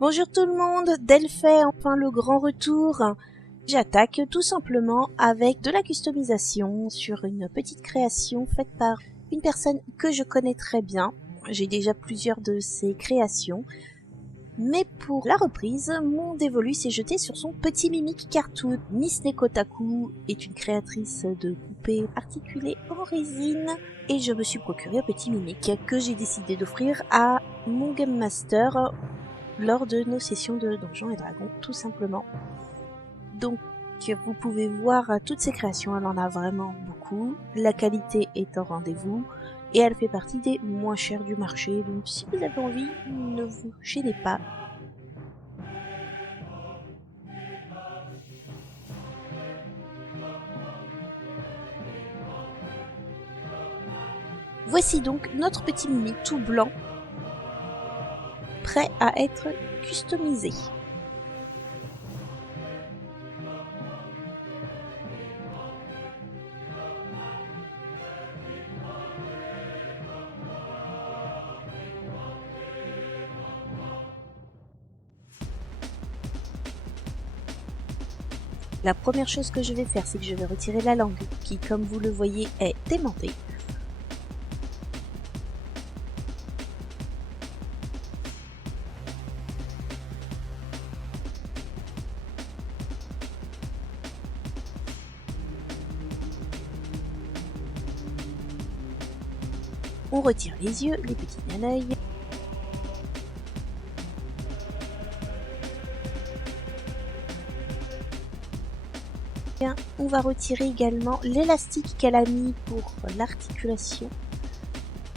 Bonjour tout le monde, Del fait enfin le grand retour. J'attaque tout simplement avec de la customisation sur une petite création faite par une personne que je connais très bien. J'ai déjà plusieurs de ses créations. Mais pour la reprise, mon dévolu s'est jeté sur son petit mimique cartoon. Miss Nekotaku est une créatrice de poupées articulées en résine et je me suis procuré un petit mimique que j'ai décidé d'offrir à mon Game Master lors de nos sessions de Donjons et Dragons, tout simplement. Donc, vous pouvez voir toutes ces créations, elle en a vraiment beaucoup. La qualité est au rendez-vous et elle fait partie des moins chères du marché. Donc, si vous avez envie, ne vous gênez pas. Voici donc notre petit mimi tout blanc, prêt à être customisé. La première chose que je vais faire, c'est que je vais retirer la langue, qui, comme vous le voyez, est aimantée. On retire les yeux, les petits à l'œil. On va retirer également l'élastique qu'elle a mis pour l'articulation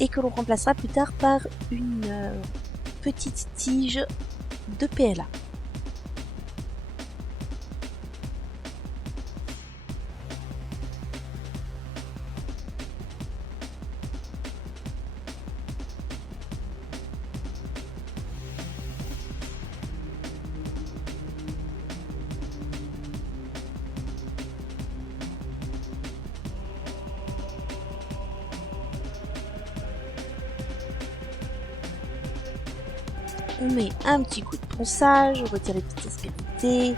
et que l'on remplacera plus tard par une petite tige de PLA. On met un petit coup de ponçage, on retire les petites aspérités.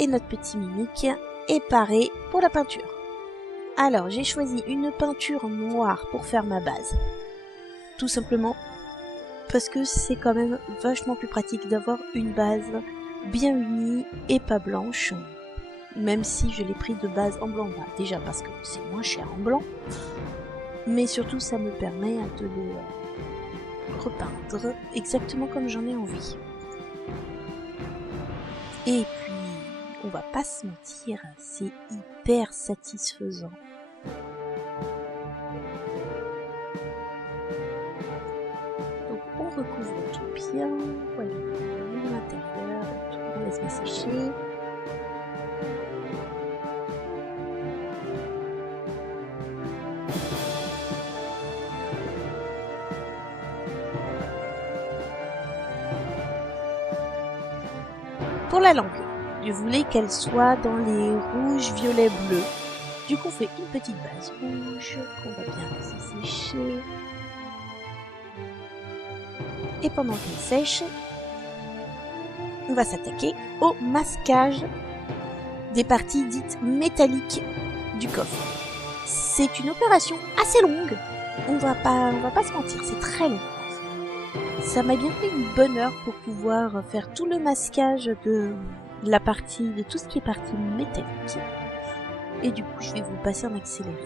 Et notre petit mimique est paré pour la peinture. Alors, j'ai choisi une peinture noire pour faire ma base. Tout simplement parce que c'est quand même vachement plus pratique d'avoir une base bien unie et pas blanche. Même si je l'ai pris de base en blanc. Bah, déjà parce que c'est moins cher en blanc. Mais surtout, ça me permet de les repeindre exactement comme j'en ai envie. Et puis, on va pas se mentir, c'est hyper satisfaisant. Donc on recouvre tout bien, voilà, l'intérieur, on laisse bien sécher. Pour la langue, je voulais qu'elle soit dans les rouges, violets, bleus. Du coup, on fait une petite base rouge qu'on va bien laisser sécher. Et pendant qu'elle sèche, on va s'attaquer au masquage des parties dites métalliques du coffre. C'est une opération assez longue on va pas se mentir, c'est très long. Ça m'a bien pris une bonne heure pour pouvoir faire tout le masquage de tout ce qui est partie métallique. Et du coup, je vais vous passer en accéléré.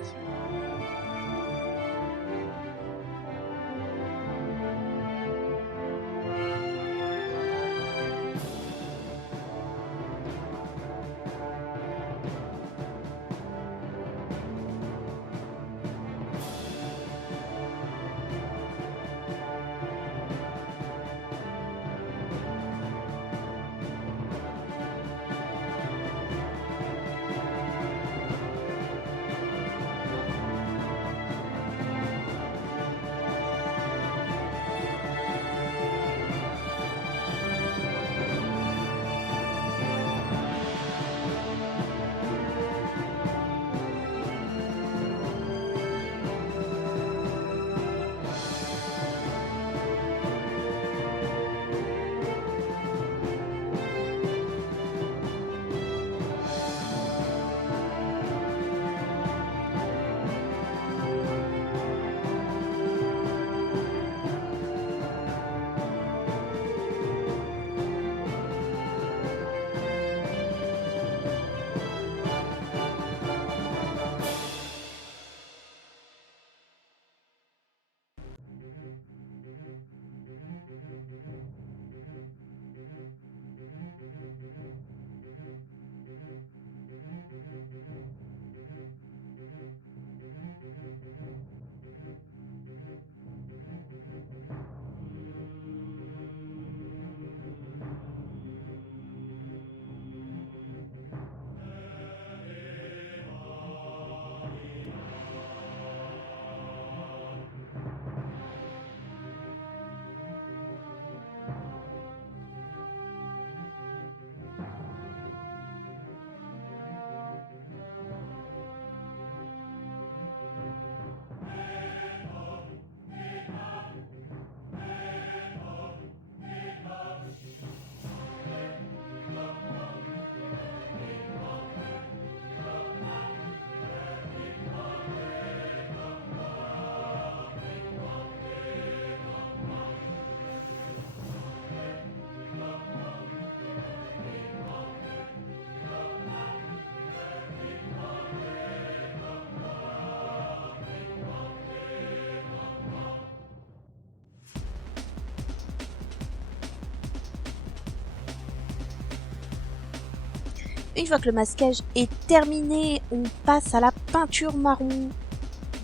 Une fois que le masquage est terminé, on passe à la peinture marron.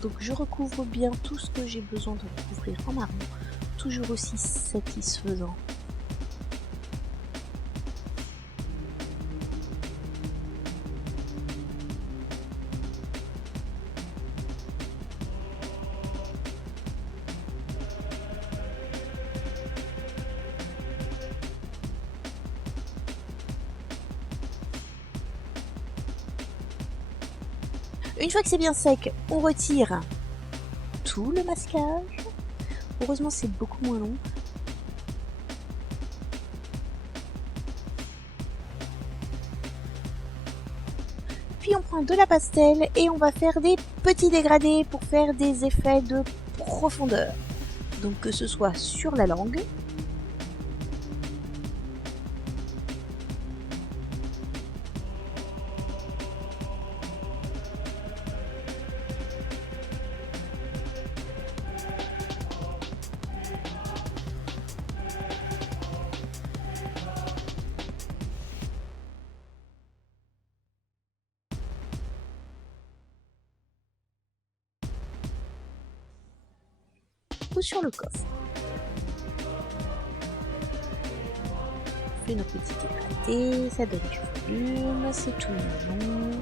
Donc je recouvre bien tout ce que j'ai besoin de recouvrir en marron. Toujours aussi satisfaisant. Une fois que c'est bien sec, on retire tout le masquage. Heureusement, c'est beaucoup moins long. Puis on prend de la pastel et on va faire des petits dégradés pour faire des effets de profondeur. Donc que ce soit sur la langue, ou sur le coffre. On fait nos petits dégradés, ça donne du volume, c'est tout mignon.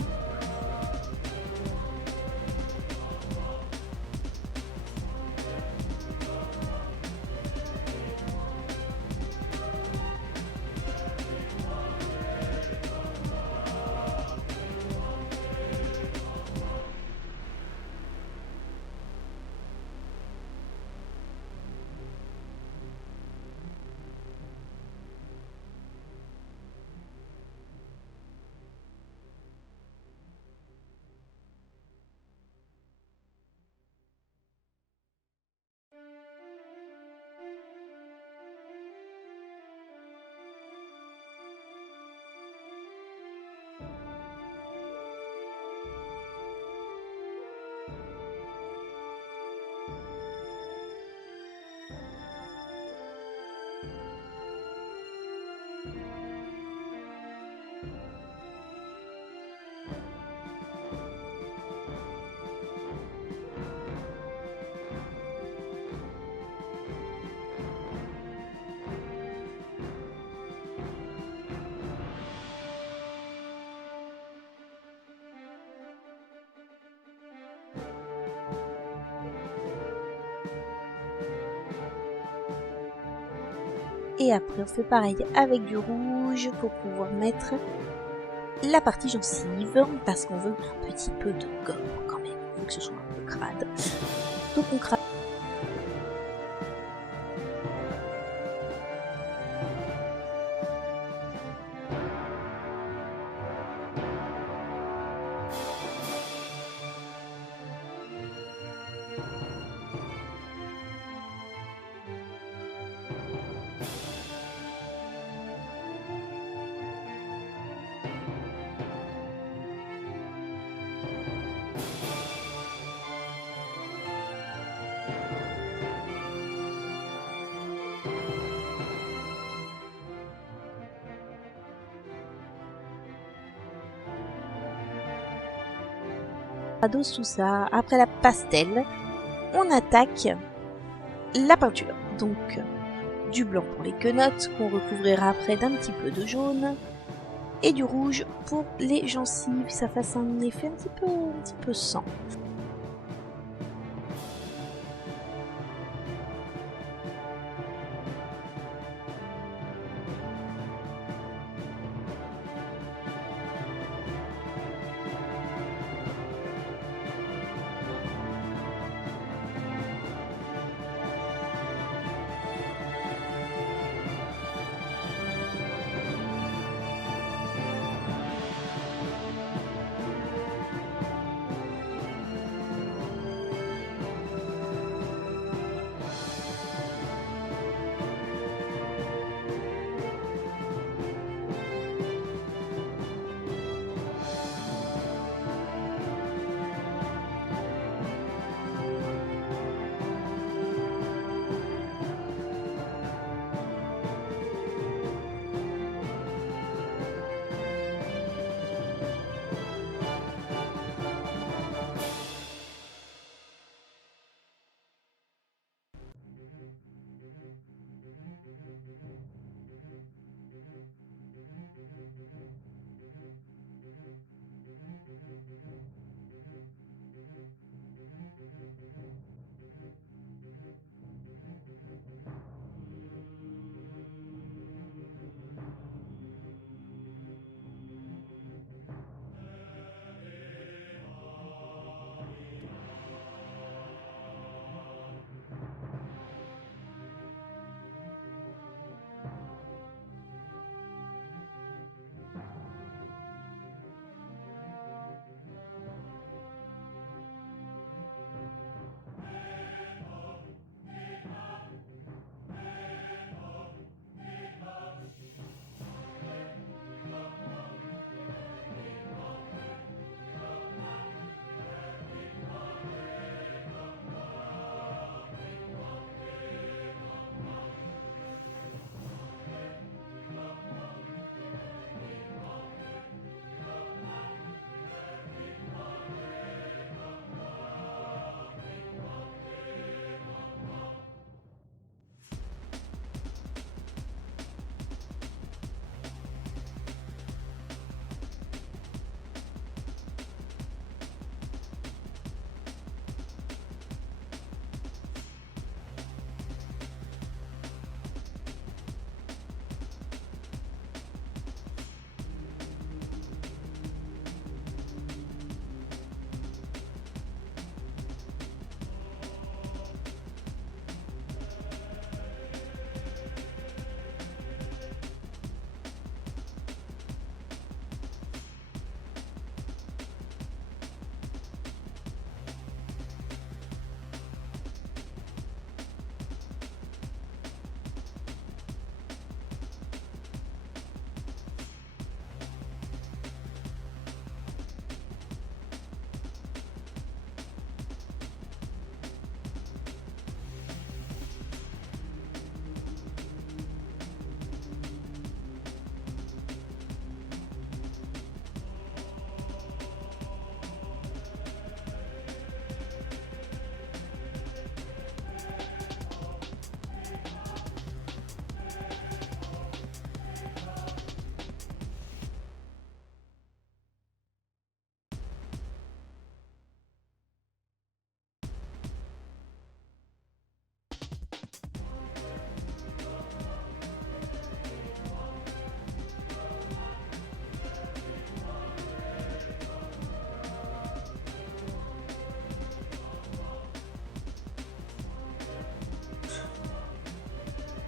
Et après on fait pareil avec du rouge pour pouvoir mettre la partie gencive, parce qu'on veut un petit peu de gomme quand même, il faut que ce soit un peu crade. Donc on crade. Ados tout ça, après la pastel, on attaque la peinture. Donc du blanc pour les quenottes qu'on recouvrira après d'un petit peu de jaune et du rouge pour les gencives, ça fasse un effet un petit peu sang.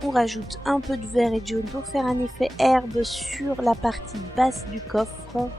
on rajoute un peu de vert et de jaune pour faire un effet herbe sur la partie basse du coffre.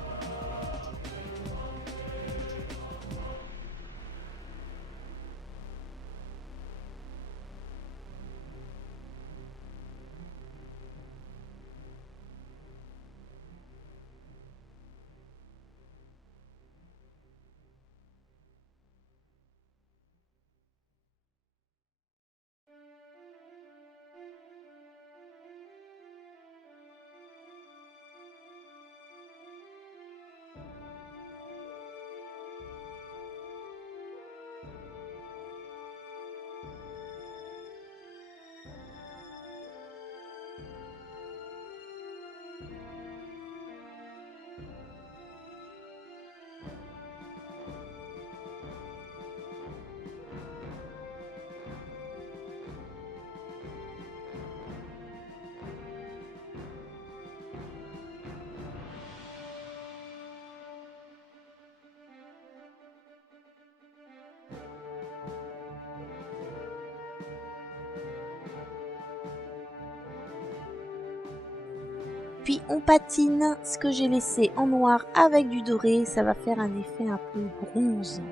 Puis on patine ce que j'ai laissé en noir avec du doré, ça va faire un effet un peu bronze.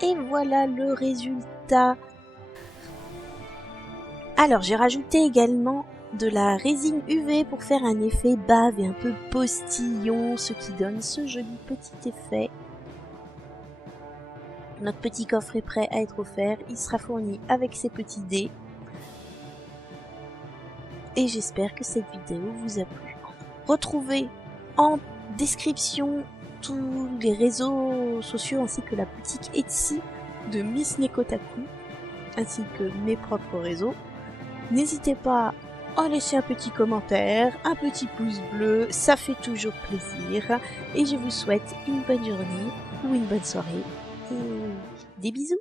Et voilà le résultat. Alors j'ai rajouté également de la résine UV pour faire un effet bave et un peu postillon, ce qui donne ce joli petit effet. Notre petit coffre est prêt à être offert, il sera fourni avec ses petits dés. Et j'espère que cette vidéo vous a plu. Retrouvez en description tous les réseaux sociaux ainsi que la boutique Etsy de Miss Nekotaku, ainsi que mes propres réseaux. N'hésitez pas à laisser un petit commentaire, un petit pouce bleu, ça fait toujours plaisir. Et je vous souhaite une bonne journée ou une bonne soirée. Et des bisous!